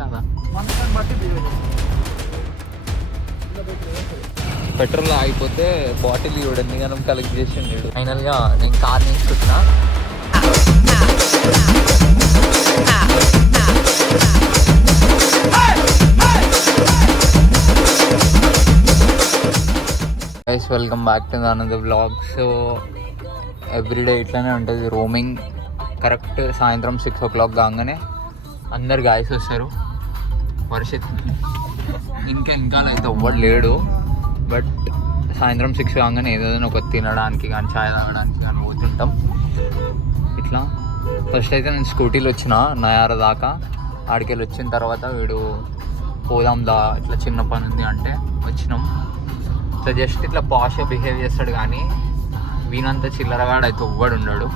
కదా బట్టి పెట్రోల్ ఆగిపోతే బాటిల్ ఇవ్వడండి మనం కలెక్ట్ చేసిండు. ఫైనల్గా నేను కార్ నేర్చుకుంటున్నా. Guys welcome back to another vlog. So everyday ఇట్లానే ఉంటుంది రోమింగ్. కరెక్ట్ సాయంత్రం 6 o'clock కాగానే అందరు గాయస్ వస్తారు. వర్షిత్ ఇంకా అయితే ఎవ్వడు లేడు. బట్ సాయంత్రం 6 కాగానే ఏదైనా ఒక తినడానికి కానీ ఛాయ్ తాగడానికి కానీ పోతుంటాం. ఇట్లా ఫస్ట్ అయితే నేను స్కూటీలో వచ్చిన నయార దాకా. ఆడికెళ్ళి వచ్చిన తర్వాత వీడు పోదాం దా ఇట్లా చిన్న పని ఉంది అంటే వచ్చినాం. ఇట్లా జస్ట్ ఇట్లా పాష్గా బిహేవ్ చేస్తాడు కానీ వీనంత చిల్లరగాడు అయితే ఎవ్వడు ఉన్నాడు.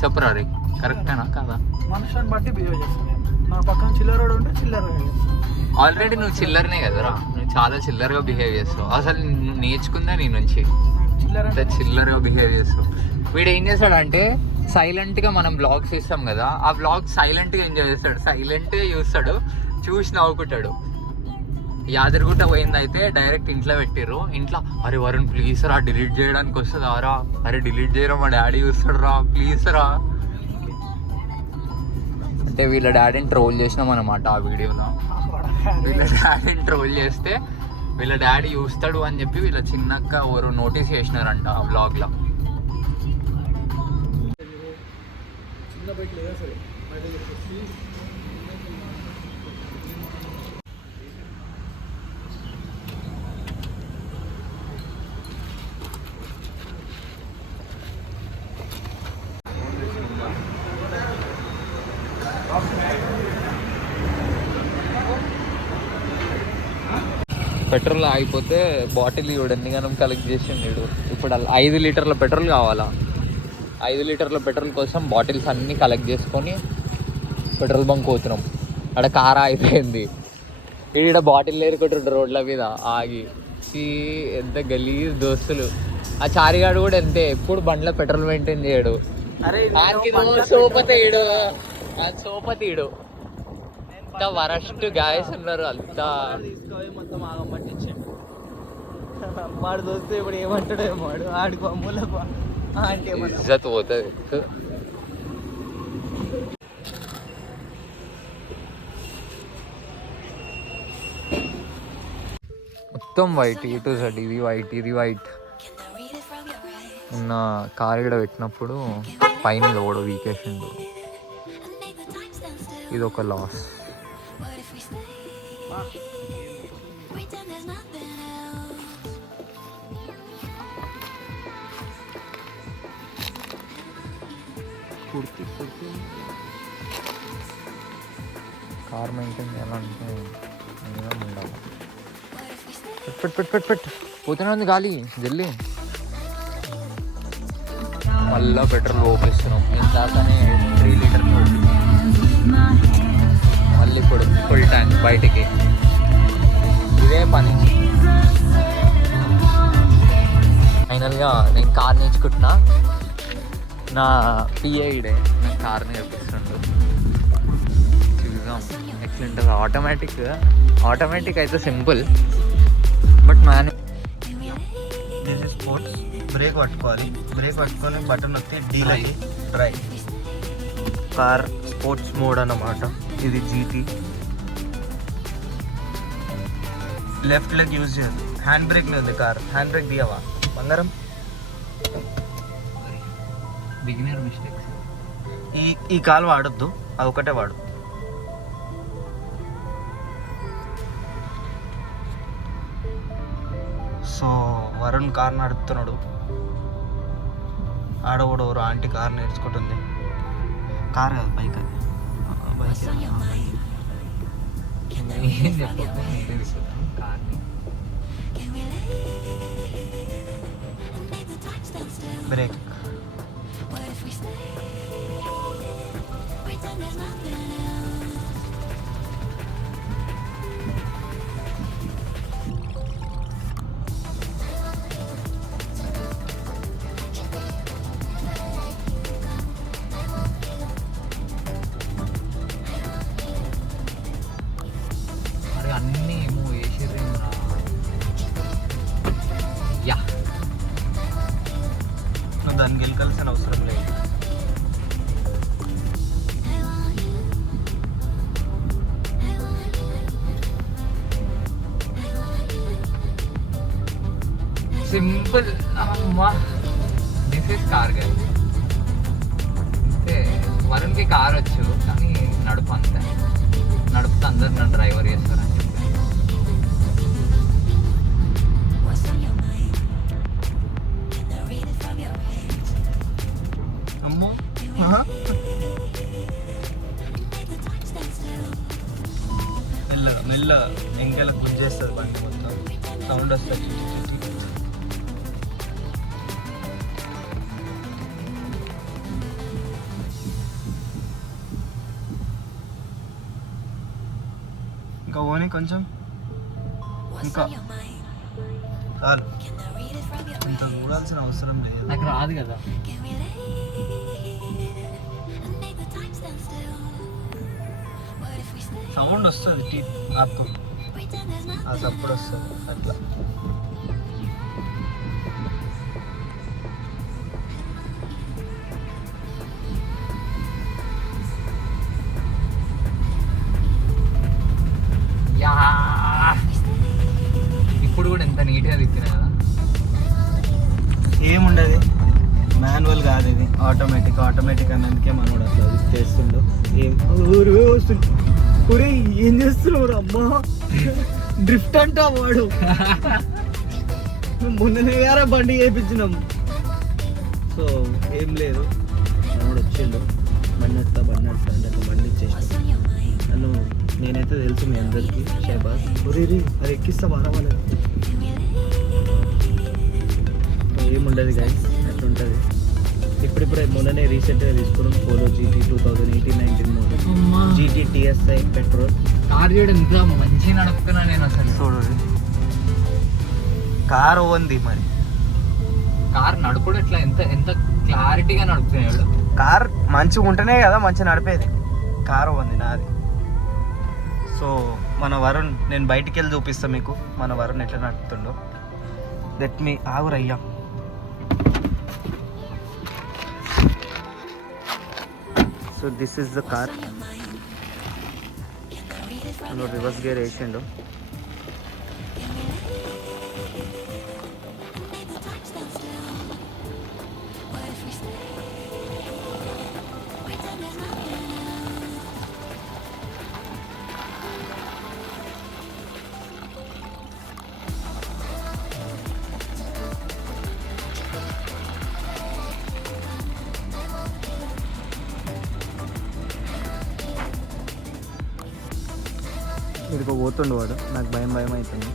చెప్పరా రే, కరెక్టేనా కదా? మనుషులను బట్టి బిహేవ్ చేస్తాను. నా పక్కన చిల్లరడు ఉంటే చిల్లరగా ఆల్రెడీ నువ్వు చిల్లరనే కదరా, నువ్వు చాలా చిల్లరగా బిహేవ్ చేస్తావు. అసలు నువ్వు నేర్చుకుందా నీ నుంచి చిల్లరగా బిహేవ్ చేస్తావు. వీడు ఏం చేస్తాడంటే సైలెంట్గా మనం బ్లాగ్స్ ఇస్తాం కదా, ఆ బ్లాగ్ సైలెంట్గా ఎంజాయ్ చేస్తాడు. సైలెంట్గా చూస్తాడు, చూసి నవ్వుకుంటాడు. యాదగిరిగుట్ట పోయిందైతే డైరెక్ట్ ఇంట్లో పెట్టిర్రు. ఇంట్లో అరే వరుణ్ ప్లీజ్ రా డిలీట్ చేయడానికి వస్తుందా రా, అరే డిలీట్ చేయరా మా డాడీ చూస్తాడు రా ప్లీజ్ రా అంటే వీళ్ళ డాడీని ట్రోల్ చేసినాం అనమాట ఆ వీడియోలో. వీళ్ళ డాడీని ట్రోల్ చేస్తే వీళ్ళ డాడీ చూస్తాడు అని చెప్పి వీళ్ళ చిన్నక్క ఎవరు నోటీస్ చేసినారంట ఆ బ్లాగ్లో. పెట్రోల్ ఆగిపోతే బాటిల్ ఇవ్వడండి మనం కలెక్ట్ చేసిండు. ఇప్పుడు 5 లీటర్ల పెట్రోల్ కావాలా. 5 లీటర్ల పెట్రోల్ కోసం బాటిల్స్ అన్నీ కలెక్ట్ చేసుకొని పెట్రోల్ బంక్ పోతున్నాం. అక్కడ కార్ అయిపోయింది. ఈడ బాటిల్ ఏరుకుంటుంటారు రోడ్ల మీద ఆగి. ఎంత గలీజ్ దోస్తులు. ఆ చారిగాడు కూడా అంతే, ఎప్పుడు బండ్లో పెట్రోల్ మెయింటైన్ చేయడు. సోపతీయుడు సోపతీయుడు అంత వరస్ట్ గాయస్ ఉన్నారు. అంతా మొత్తం ఆగం పట్టించాడు. వాడు దోస్తే ఇప్పుడు ఏమంటాడో వాడు ఆడికి అమ్ములకు అంటే ఇజ్జత్ పోతుంది. మొత్తం వైట్, ఇటు సైడ్ ఇది వైట్, ఇది వైట్. నిన్న కార్ ఇక్కడ పెట్టినప్పుడు పైన ఓడో వీకేసిండు. ఇది ఒక లాస్. కార్ మెయింటైన్ చేయాలంటే ఉండాలి. పెట్టు పోతూనే ఉంది గాలి జల్లి. మళ్ళా పెట్రోల్ ఓపిస్తున్నాం. ఇందాకనే 3 లీటర్ మళ్ళీ ఇప్పుడు ఫుల్ ట్యాంక్ బయటికి. ఇదే పని. ఫైనల్గా నేను కార్ నేర్చుకుంటున్నా. నా పిఐడే నాకు కార్ నేర్పిస్తుండు. చూద్దాం ఎట్లుంటుంది. ఆటోమేటిక్ అయితే సింపుల్, బట్ స్పోర్ట్స్ బ్రేక్ పట్టుకోవాలి. బ్రేక్ పట్టుకొని బటన్ వస్తే డీలకి డ్రైవ్. కార్ స్పోర్ట్స్ మోడ్ అన్నమాట. ఇది జీటీ. లెఫ్ట్ లెగ్ యూజ్ చేయదు. హ్యాండ్ బ్రేక్ ఉంది కార్. హ్యాండ్ బ్రేక్ దియవా బంగారం. Beginner mistakes. ఈ కాల్ వాడొద్దు, అదొకటే వాడు. సో వరుణ్ కార్ నడుపుతున్నాడు. ఆడవడవరు ఆంటీ కార్ నేర్చుకుంటుంది. కార్ కాదు బైక్. అది బ్రేక్. సింపుల్ అమ్మా. This is car guys. అంటే వరుణ్కి కార్ వచ్చు కానీ నడుపు అంతే. నడుపుతూ అందరు నన్ను డ్రైవర్ చేస్తారని చెప్పి. అమ్మో మెల్ల మెల్ల ఎంకెల గుజ్జేస్తుంది బండి మొత్తం. సౌండ్ వస్తుంది. ఇంకా ఓని కొంచెం ఇంకా చాలు. ఇంత చూడాల్సిన అవసరం లేదు. నాకు రాదు కదా. సౌండ్ వస్తుంది టీ ఆపు ఆ సప్పుడు వస్తుంది అట్లా. యా ఇప్పుడు కూడా ఎంత నీట్గా తిప్పినా కదా. ఏముండదు, మాన్యువల్ కాదు ఇది, ఆటోమేటిక్. ఆటోమేటిక్ అన్నందుకే మనోడు అట్లా చేస్తుండో. ఏం వస్తుంది. ఒరే ఏం చేస్తున్నావు అమ్మా? డ్రిఫ్ట్ అంటా వాడు. మొన్ననే గారా బండి చేయించినాం. సో ఏం లేదు, మనోడు వచ్చిండు. బండి నడుతా అంటే బండి ఇచ్చేసాం. నన్ను నేనైతే తెలుసు మీ అందరికీ షహబాజ్. ఒరే రీ అది ఎక్కిస్తా వారవాలి. ఏముండదు గాయస్, అట్లుంటుంది. ఇప్పుడిప్పుడే మొన్ననే రీసెంట్గా తీసుకున్నాం polo GT 2018-19 model. GT TSI petrol car చూడు ఎంత మంచిగా నడుపుతున్నా నేను అసలు. చూడండి కార్ ఉంది మరి. కార్ నడుపుడు ఎట్లా ఎంత ఎంత క్లారిటీగా నడుపుతున్నాడు. కార్ మంచిగా ఉంటేనే కదా మంచిగా నడిపేది. కారు ఉంది నాది. సో మన వరుణ్, నేను బయటికి వెళ్ళి చూపిస్తాను మీకు మన వరుణ్ ఎట్లా నడుపుతుండో. లెట్ మీ ఆగురయ్యా. So this is the car. Reverse gear వేసిండు. ఇదిగో పోతుండు వాడు. నాకు భయం అవుతుంది.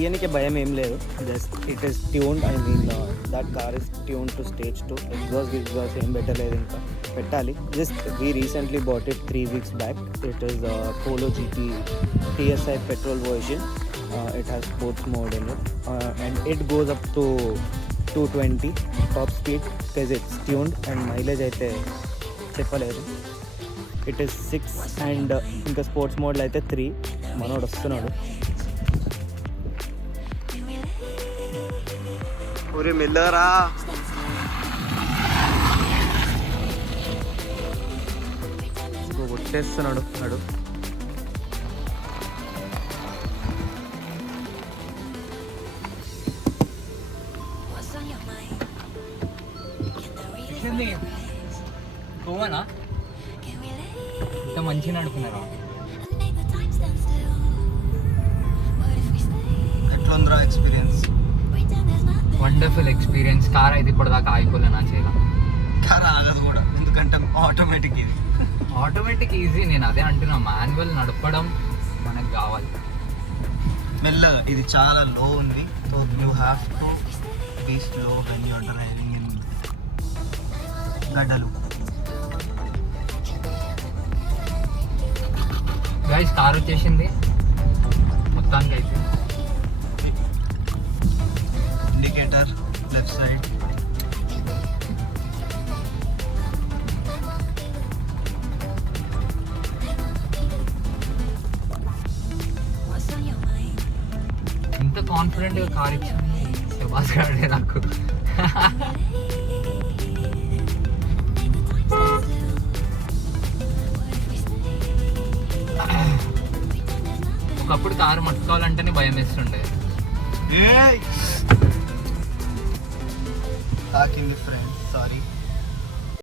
ఈయనకి భయం ఏం లేదు. Just it is tuned. I mean that car is tune to stage 2. ఎగ్జాస్ట్ ఏం పెట్టలేదు, ఇంకా పెట్టాలి. Just we recently bought it 3 weeks back. It is polo GT TSI petrol version. It has sports mode in it and it goes up to 220 top speed because it's tuned. And mileage అయితే చెప్పలేదు. It is 6 అండ్ ఇంకా స్పోర్ట్స్ మోడ్లో అయితే 3. మనోడు వస్తున్నాడు. ఒరే మెల్లరా. కొట్టేస్తున్నాడు వాడు. గోవానా ఇంత మంచిగా నడుపుతున్నారా? ఎట్లా ఉందిరా ఎక్స్పీరియన్స్? Wonderful experience. కార్ అయితే ఇప్పటిదాకా ఆగిపోలే నా చేయాల. కార్ ఆగదు కూడా, ఎందుకంటే ఆటోమేటిక్ ఇది. ఆటోమేటిక్ ఈజీ, నేను అదే అంటున్నా. మాన్యువల్ నడపడం మనకు కావాలి. మెల్లగా ఇది చాలా లో ఉంది. So you have to be slow when you are driving in గడ్డలు. గైస్ కార్ వచ్చేసింది మొత్తానికి అయితే. Indicator left side. ఇంత కాన్ఫిడెంట్గా కార్ ఇచ్చింది శబాస్ గాడే నాకు. చిన్నప్పుడు కారు పట్టుకోవాలంటేనే భయం వేస్తుండే. తాకింది ఫ్రెండ్, సారీ.